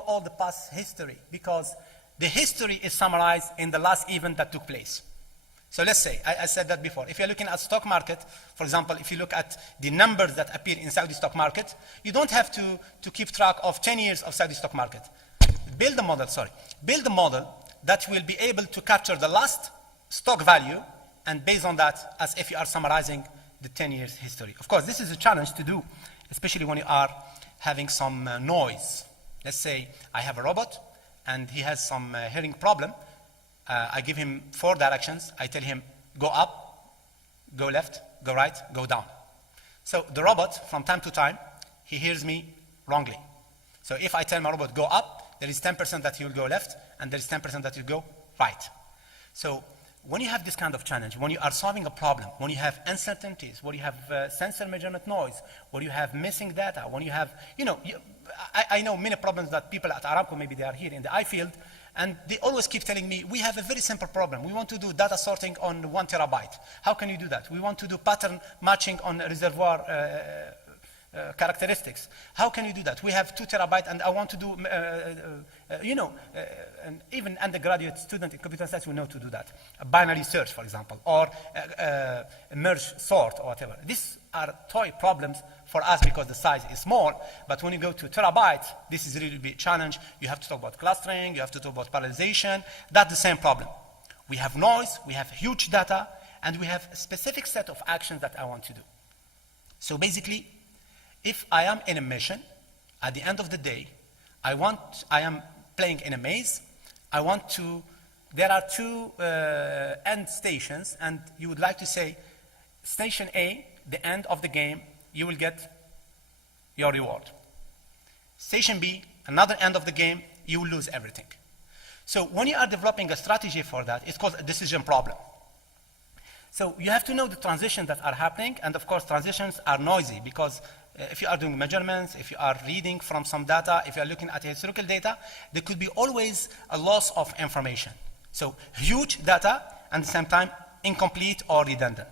all the past history, because the history is summarized in the last event that took place. So let's say, I said that before, if you're looking at stock market, for example, if you look at the numbers that appear in Saudi stock market, you don't have to keep track of 10 years of Saudi stock market. Build a model that will be able to capture the last stock value, and based on that, as if you are summarizing the 10 years history. Of course, this is a challenge to do, especially when you are having some noise. Let's say I have a robot, and he has some hearing problem. I give him 4 directions. I tell him, go up, go left, go right, go down. So the robot, from time to time, he hears me wrongly. So if I tell my robot, go up, there is 10% that he will go left, and there is 10% that he will go right. So when you have this kind of challenge, when you are solving a problem, when you have uncertainties, when you have sensor measurement noise, when you have missing data, when you have, I know many problems that people at Aramco, maybe they are here in the I field, and they always keep telling me, we have a very simple problem. We want to do data sorting on 1 terabyte. How can you do that? We want to do pattern matching on reservoir characteristics. How can you do that? We have 2 terabyte, and I want to do, and even undergraduate student in computer science will know to do that. A binary search, for example, or a merge sort, or whatever. These are toy problems for us because the size is small, but when you go to terabytes, this is really a big challenge. You have to talk about clustering, you have to talk about parallelization. That's the same problem. We have noise, we have huge data, and we have a specific set of actions that I want to do. So basically, if I am in a mission, at the end of the day, I am playing in a maze. There are 2 end stations, and you would like to say, station A, the end of the game, you will get your reward. Station B, another end of the game, you will lose everything. So when you are developing a strategy for that, it's called a decision problem. So you have to know the transitions that are happening, and of course transitions are noisy, because if you are doing measurements, if you are reading from some data, if you are looking at historical data, there could be always a loss of information. So huge data, and at the same time, incomplete or redundant.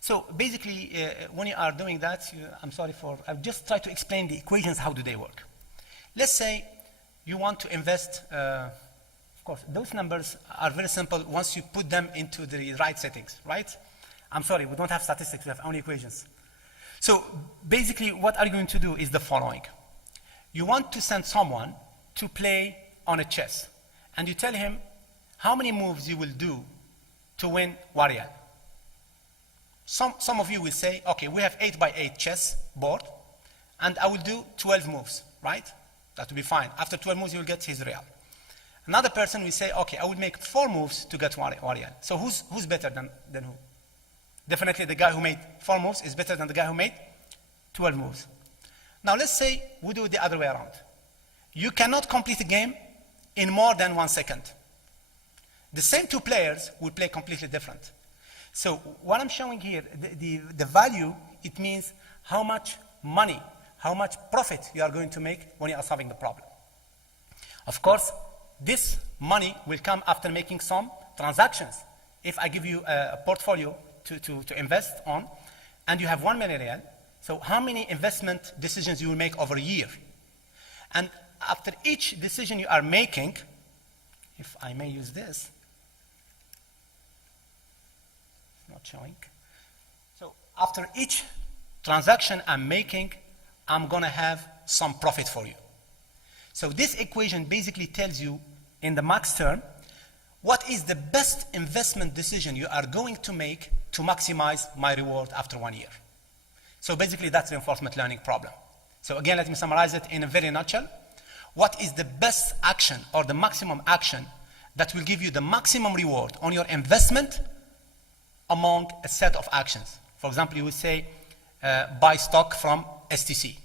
So basically, when you are doing that, I'll just try to explain the equations, how do they work. Let's say you want to invest, of course, those numbers are very simple once you put them into the right settings, right? I'm sorry, we don't have statistics, we have only equations. So basically, what are you going to do is the following. You want to send someone to play on a chess, and you tell him how many moves you will do to win Warrior. Some of you will say, okay, we have 8x8 chess board, and I will do 12 moves, right? That will be fine. After 12 moves, you will get his real. Another person will say, okay, I will make 4 moves to get Warrior. So who's better than who? Definitely the guy who made 4 moves is better than the guy who made 12 moves. Now let's say we do it the other way around. You cannot complete a game in more than 1 second. The same 2 players will play completely different. So what I'm showing here, the value, it means how much money, how much profit you are going to make when you are solving the problem. Of course, this money will come after making some transactions. If I give you a portfolio to invest on, and you have 1 million riyal, so how many investment decisions you will make over a year? And after each decision you are making, if I may use this, not showing. So after each transaction I'm making, I'm going to have some profit for you. So this equation basically tells you in the max term, what is the best investment decision you are going to make to maximize my reward after 1 year? So basically that's the reinforcement learning problem. So again, let me summarize it in a very nutshell. What is the best action or the maximum action that will give you the maximum reward on your investment among a set of actions? For example, you would say, buy stock from STC,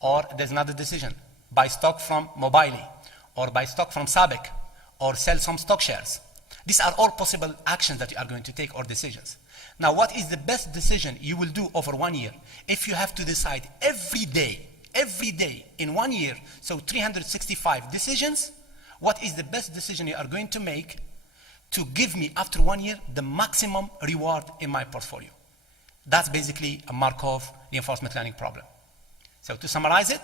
or there's another decision, buy stock from Mobile, or buy stock from Sabic, or sell some stock shares. These are all possible actions that you are going to take, or decisions. Now, what is the best decision you will do over 1 year? If you have to decide every day in 1 year, so 365 decisions, what is the best decision you are going to make to give me, after 1 year, the maximum reward in my portfolio? That's basically a Markov reinforcement learning problem. So to summarize it,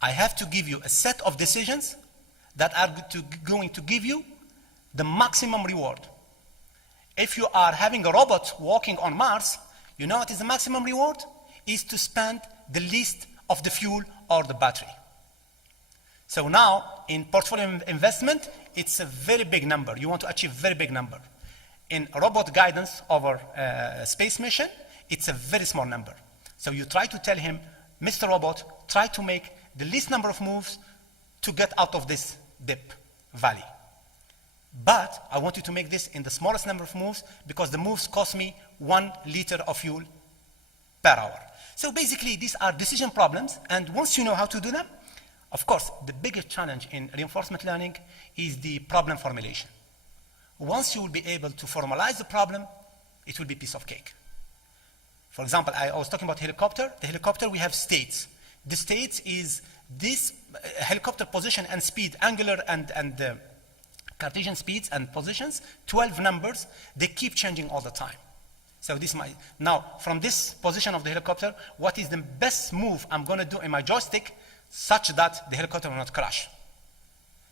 I have to give you a set of decisions that are going to give you the maximum reward. If you are having a robot walking on Mars, you know what is the maximum reward? Is to spend the least of the fuel or the battery. So now, in portfolio investment, it's a very big number. You want to achieve a very big number. In robot guidance over space mission, it's a very small number. So you try to tell him, Mr. Robot, try to make the least number of moves to get out of this dip valley. But I want you to make this in the smallest number of moves because the moves cost me 1 liter of fuel per hour. So basically, these are decision problems, and once you know how to do them, of course, the biggest challenge in reinforcement learning is the problem formulation. Once you will be able to formalize the problem, it will be a piece of cake. For example, I was talking about helicopter. The helicopter, we have states. The states is this helicopter position and speed, angular and Cartesian speeds and positions, 12 numbers, they keep changing all the time. So this might, now, from this position of the helicopter, what is the best move I'm going to do in my joystick such that the helicopter will not crash?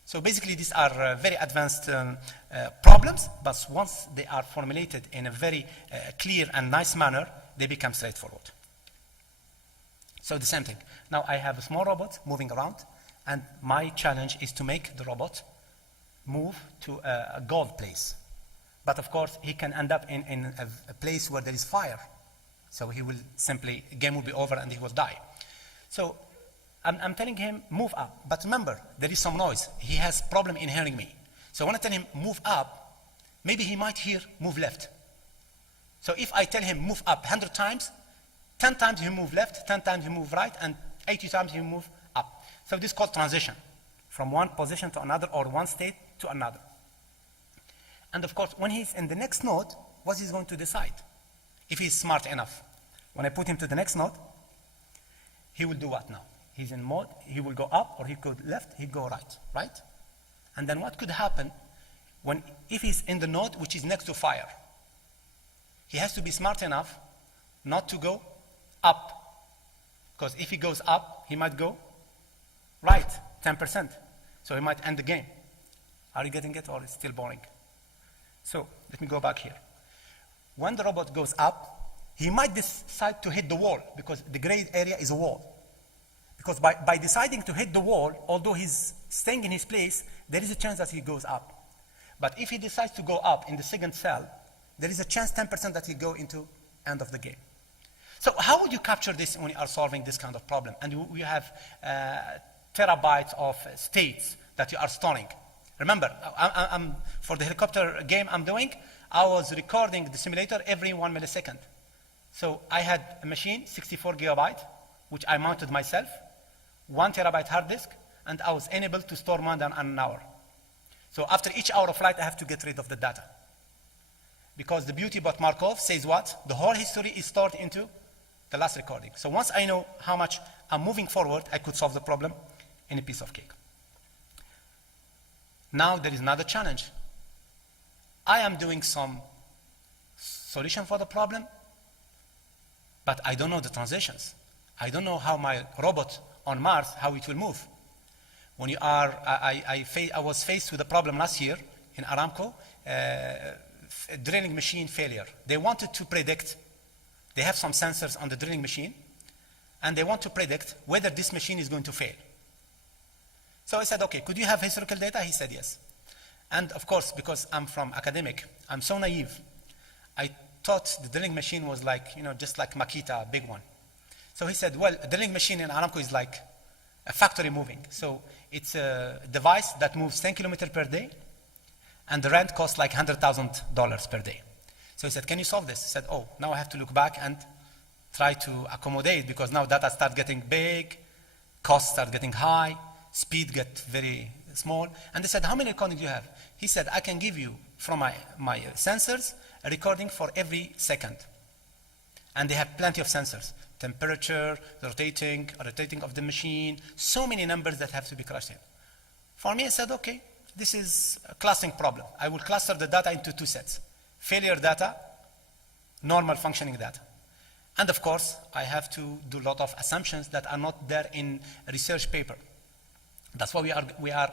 So basically, these are very advanced problems, but once they are formulated in a very clear and nice manner, they become straightforward. So the same thing. Now I have a small robot moving around, and my challenge is to make the robot move to a gold place. But of course, he can end up in a place where there is fire. So he will simply, game will be over and he will die. So I'm telling him, move up. But remember, there is some noise. He has problem in hearing me. So when I tell him, move up, maybe he might hear, move left. So if I tell him, move up 100 times, 10 times he move left, 10 times he move right, and 80 times he move up. So this is called transition, from one position to another, or one state to another. And of course, when he's in the next node, what he's going to decide? If he's smart enough. When I put him to the next node, he will do what now? He's in mode, he will go up, or he could left, he'd go right, right? And then what could happen if he's in the node which is next to fire? He has to be smart enough not to go up. Because if he goes up, he might go right, 10%. So he might end the game. Are you getting it, or it's still boring? So let me go back here. When the robot goes up, he might decide to hit the wall, because the gray area is a wall. Because by deciding to hit the wall, although he's staying in his place, there is a chance that he goes up. But if he decides to go up in the second cell, there is a chance 10% that he go into end of the game. So how would you capture this when you are solving this kind of problem? And you have terabytes of states that you are storing. Remember, for the helicopter game I'm doing, I was recording the simulator every 1 millisecond. So I had a machine, 64 gigabyte, which I mounted myself, 1 terabyte hard disk, and I was enabled to store more than an hour. So after each hour of flight, I have to get rid of the data. Because the beauty about Markov says what? The whole history is stored into the last recording. So once I know how much I'm moving forward, I could solve the problem in a piece of cake. Now there is another challenge. I am doing some solution for the problem, but I don't know the transitions. I don't know how my robot on Mars, how it will move. When you are, I was faced with a problem last year in Aramco, drilling machine failure. They wanted to predict, they have some sensors on the drilling machine, and they want to predict whether this machine is going to fail. So I said, okay, could you have historical data? He said yes. And of course, because I'm from academic, I'm so naive. I thought the drilling machine was like, just like Makita, a big one. So he said, well, a drilling machine in Aramco is like a factory moving. So it's a device that moves 10 kilometers per day, and the rent costs like $100,000 per day. So he said, can you solve this? I said, oh, now I have to look back and try to accommodate, because now data start getting big, costs start getting high, speed get very small. And they said, how many recordings do you have? He said, I can give you from my sensors a recording for every second. And they have plenty of sensors. Temperature, rotating of the machine, so many numbers that have to be crushed in. For me, I said, okay, this is a clustering problem. I will cluster the data into 2 sets. Failure data, normal functioning data. And of course, I have to do a lot of assumptions that are not there in a research paper. That's why we are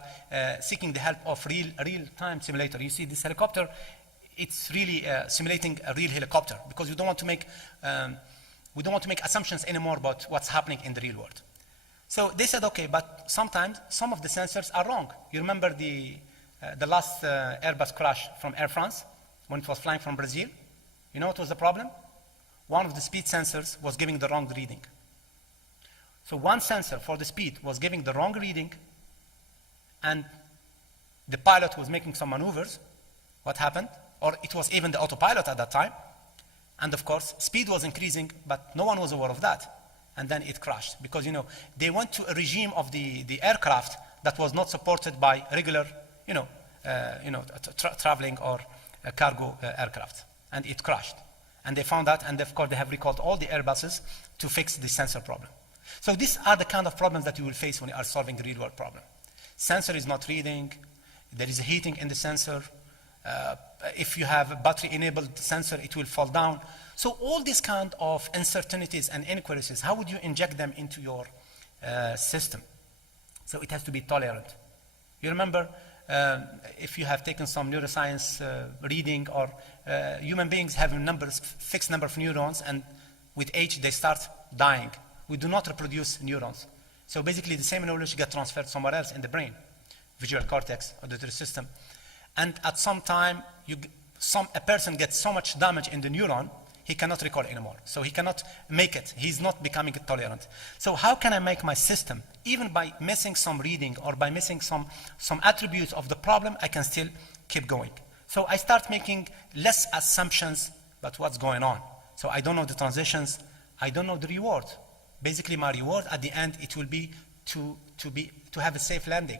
seeking the help of real-time simulator. You see, this helicopter, it's really simulating a real helicopter, because we don't want to make assumptions anymore about what's happening in the real world. So they said, okay, but sometimes some of the sensors are wrong. You remember the last Airbus crash from Air France when it was flying from Brazil? You know what was the problem? One of the speed sensors was giving the wrong reading. So one sensor for the speed was giving the wrong reading, and the pilot was making some maneuvers. What happened? Or it was even the autopilot at that time. And of course, speed was increasing, but no one was aware of that. And then it crashed, because they went to a regime of the aircraft that was not supported by regular traveling or cargo aircraft, and it crashed. And they found that, and of course they have recalled all the Airbuses to fix the sensor problem. So these are the kind of problems that you will face when you are solving a real-world problem. Sensor is not reading, there is heating in the sensor. If you have a battery-enabled sensor, it will fall down. So all these kind of uncertainties and inaccuracies, how would you inject them into your system? So it has to be tolerant. You remember, if you have taken some neuroscience reading, or human beings have fixed number of neurons, and with age they start dying. We do not reproduce neurons. So basically the same knowledge gets transferred somewhere else in the brain, visual cortex, auditory system. And at some time, a person gets so much damage in the neuron, he cannot recall anymore. So he cannot make it. He's not becoming tolerant. So how can I make my system, even by missing some reading or by missing some attributes of the problem, I can still keep going? So I start making less assumptions about what's going on. So I don't know the transitions. I don't know the reward. Basically, my reward at the end, it will be to have a safe landing.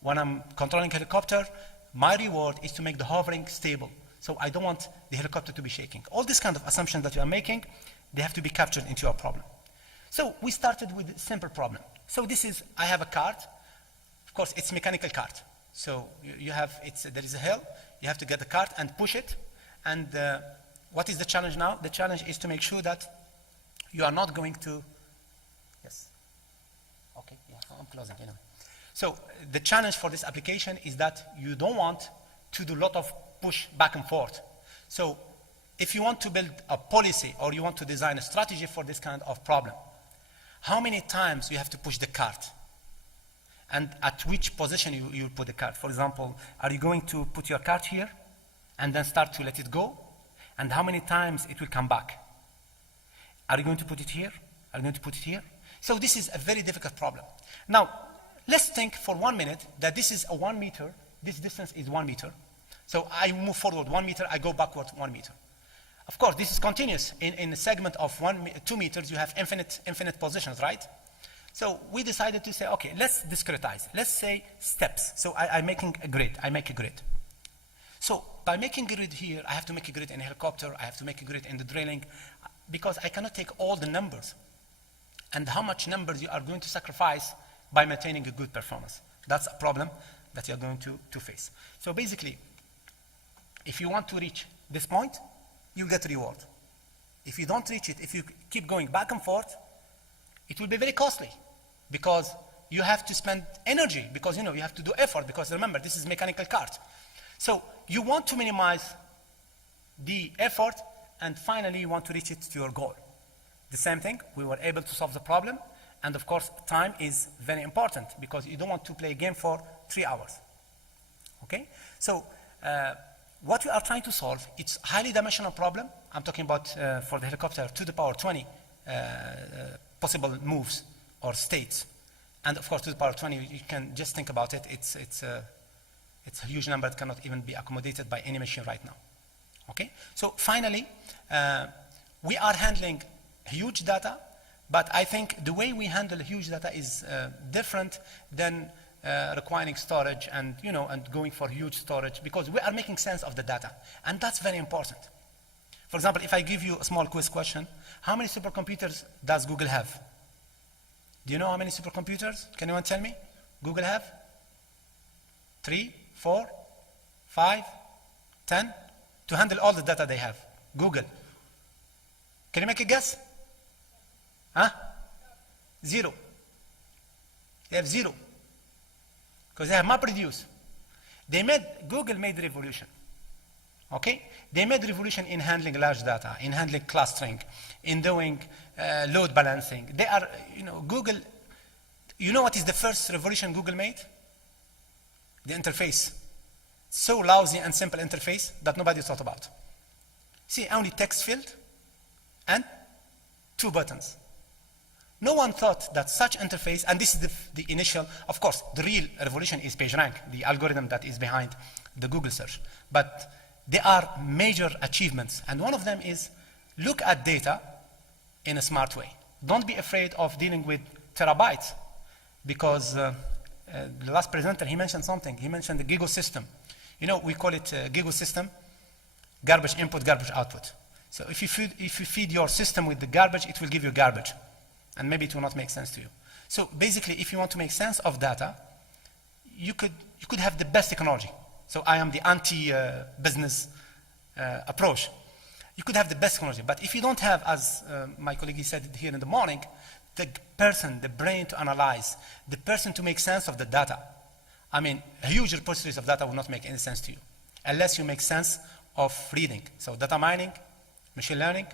When I'm controlling a helicopter, my reward is to make the hovering stable. So I don't want the helicopter to be shaking. All these kind of assumptions that you are making, they have to be captured into your problem. So we started with a simple problem. So I have a cart. Of course, it's a mechanical cart. So there is a hill. You have to get the cart and push it. And what is the challenge now? The challenge is to make sure that you are not going to, yes. Okay, yeah, I'm closing anyway. So the challenge for this application is that you don't want to do a lot of push back and forth. So if you want to build a policy or you want to design a strategy for this kind of problem, how many times you have to push the cart? And at which position you put the cart? For example, are you going to put your cart here and then start to let it go? And how many times it will come back? Are you going to put it here? Are you going to put it here? So this is a very difficult problem. Now, let's think for 1 minute that this is a 1 meter. This distance is 1 meter. So I move forward 1 meter, I go backward 1 meter. Of course, this is continuous. In a segment of 2 meters, you have infinite positions, right? So we decided to say, okay, let's discretize. Let's say steps. So I'm making a grid. I make a grid. So by making a grid here, I have to make a grid in a helicopter. I have to make a grid in the drilling, because I cannot take all the numbers. And how much numbers you are going to sacrifice by maintaining a good performance. That's a problem that you're going to face. So basically, if you want to reach this point, you get reward. If you don't reach it, if you keep going back and forth, it will be very costly, because you have to spend energy, because you have to do effort, because remember, this is mechanical cart. So you want to minimize the effort, and finally you want to reach it to your goal. The same thing, we were able to solve the problem, and of course time is very important, because you don't want to play a game for 3 hours. Okay? So what we are trying to solve, it's a highly dimensional problem. I'm talking about for the helicopter to the power 20 possible moves or states. And of course to the power 20, you can just think about it, it's a huge number that cannot even be accommodated by any machine right now. Okay? So finally, we are handling huge data, but I think the way we handle huge data is different than requiring storage and going for huge storage, because we are making sense of the data, and that's very important. For example, if I give you a small quiz question, how many supercomputers does Google have? Do you know how many supercomputers? Can anyone tell me? Google have? 3, 4, 5, 10? To handle all the data they have. Google. Can you make a guess? Huh? Zero. They have zero. Because they have MapReduce. Google made revolution. Okay? They made revolution in handling large data, in handling clustering, in doing load balancing. They are, Google, you know what is the first revolution Google made? The interface. So lousy and simple interface that nobody thought about. See, only text field and 2 buttons. No one thought that such interface, and this is the initial, of course, the real revolution is PageRank, the algorithm that is behind the Google search. But there are major achievements, and one of them is look at data in a smart way. Don't be afraid of dealing with terabytes, because the last presenter, he mentioned something. He mentioned the GIGO system. We call it GIGO system, garbage input, garbage output. So if you feed your system with the garbage, it will give you garbage. And maybe it will not make sense to you. So basically, if you want to make sense of data, you could have the best technology. So I am the anti-business approach. You could have the best technology, but if you don't have, as my colleague said here in the morning, the person, the brain to analyze, the person to make sense of the data, I mean, huge repositories of data will not make any sense to you unless you make sense of reading. So data mining, machine learning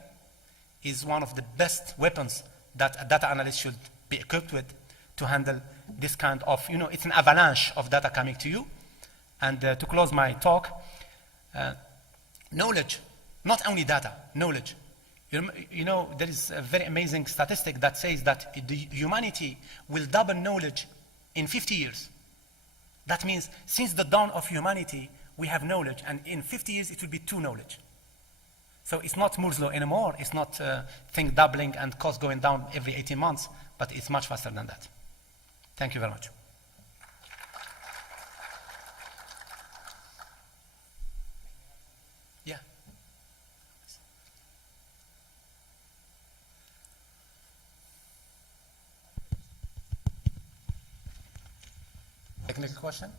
is one of the best weapons that a data analyst should be equipped with to handle this kind of, it's an avalanche of data coming to you. And to close my talk, knowledge, not only data, knowledge. There is a very amazing statistic that says that humanity will double knowledge in 50 years. That means since the dawn of humanity, we have knowledge, and in 50 years, it will be 2 knowledge. So it's not Moore's law anymore. It's not thing doubling and cost going down every 18 months, but it's much faster than that. Thank you very much. Yeah. Technical question?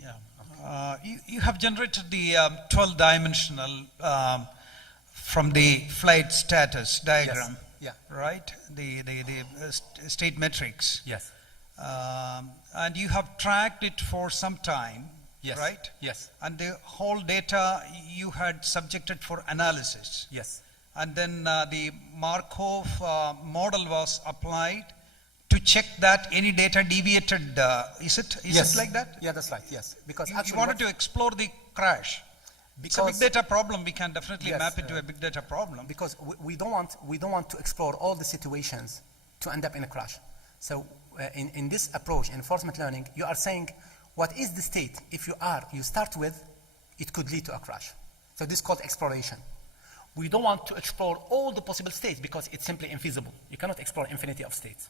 Yeah. You have generated the 12-dimensional from the flight status diagram, yes. Yeah. right? The state metrics. Yes. And you have tracked it for some time, yes. Right? Yes. And the whole data you had subjected for analysis. Yes. And then the Markov model was applied to check that any data deviated. Is it like that? Yeah, that's right. Yes. Because you wanted to explore the crash. It's a big data problem. We can definitely map it to a big data problem. Because we don't want to explore all the situations to end up in a crash. So in this approach, in reinforcement learning, you are saying what is the state if you start with, it could lead to a crash. So this is called exploration. We don't want to explore all the possible states because it's simply infeasible. You cannot explore infinity of states.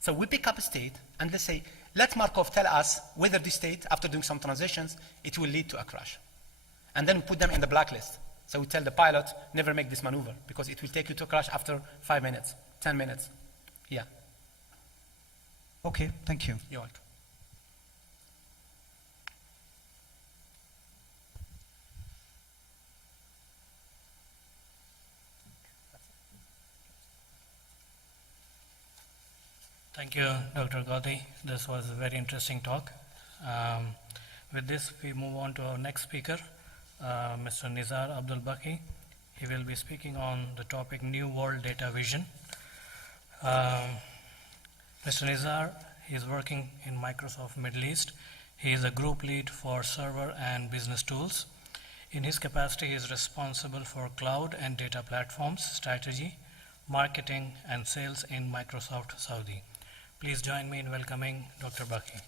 So we pick up a state and let's say, let Markov tell us whether this state, after doing some transitions, it will lead to a crash. And then we put them in the blacklist. So we tell the pilot, never make this maneuver because it will take you to a crash after 5 minutes, 10 minutes. Yeah. Okay, thank you. You're welcome. Thank you, Dr. Gauti. This was a very interesting talk. With this, we move on to our next speaker, Mr. Nizar Abdul Baki. He will be speaking on the topic New World Data Vision. Mr. Nizar, he is working in Microsoft Middle East. He is a group lead for server and business tools. In his capacity, he is responsible for cloud and data platforms, strategy, marketing, and sales in Microsoft Saudi. Please join me in welcoming Dr. Baki.